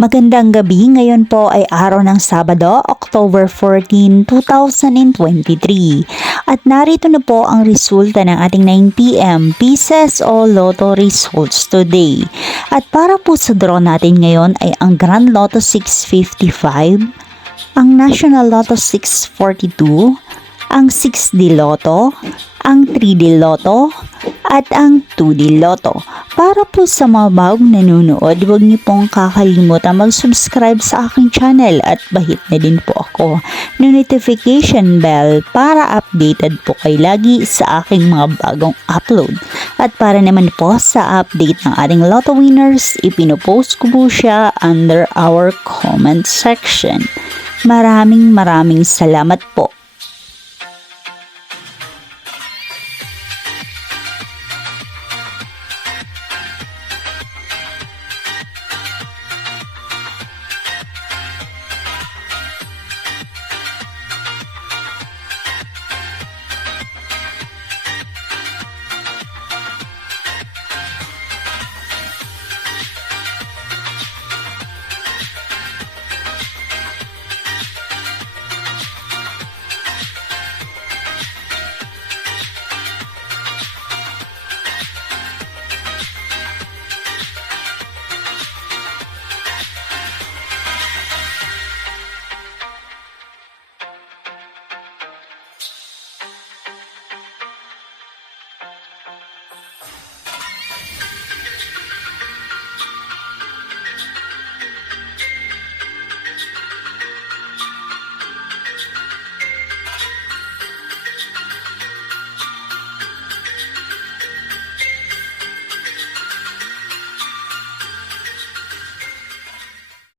Magandang gabi, ngayon po ay araw ng Sabado, October 14, 2023. At narito na po ang resulta ng ating 9pm pieces o lotto results today. At para po sa draw natin ngayon ay ang Grand Lotto 655, ang National Lotto 642, ang 6D Lotto, ang 3D Lotto, at ang 2D Lotto. Para po sa mga bagong nanonood, huwag niyo pong kakalimutan mag-subscribe sa aking channel at bahit na din po ako ng notification bell para updated po kayo lagi sa aking mga bagong upload. At para naman po sa update ng ating Lotto winners, ipinopost ko po siya under our comment section. Maraming salamat po.